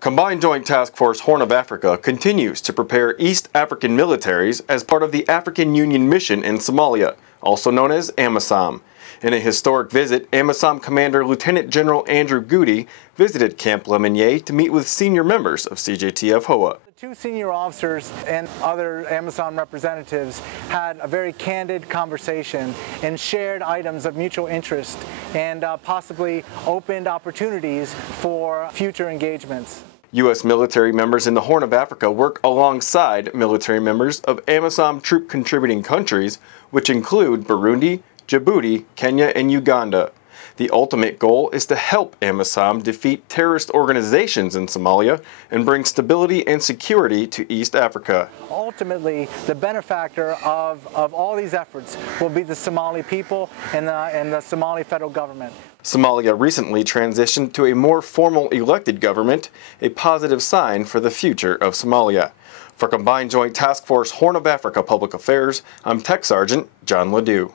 Combined Joint Task Force Horn of Africa continues to prepare East African militaries as part of the African Union mission in Somalia, also known as AMISOM. In a historic visit, AMISOM Commander Lieutenant General Andrew Goody visited Camp Lemonnier to meet with senior members of CJTF HOA. Two senior officers and other AMISOM representatives had a very candid conversation and shared items of mutual interest and possibly opened opportunities for future engagements. U.S. military members in the Horn of Africa work alongside military members of AMISOM troop contributing countries, which include Burundi, Djibouti, Kenya, and Uganda. The ultimate goal is to help AMISOM defeat terrorist organizations in Somalia and bring stability and security to East Africa. Ultimately, the benefactor of all these efforts will be the Somali people and the Somali federal government. Somalia recently transitioned to a more formal elected government, a positive sign for the future of Somalia. For Combined Joint Task Force Horn of Africa Public Affairs, I'm Tech Sergeant John Ledoux.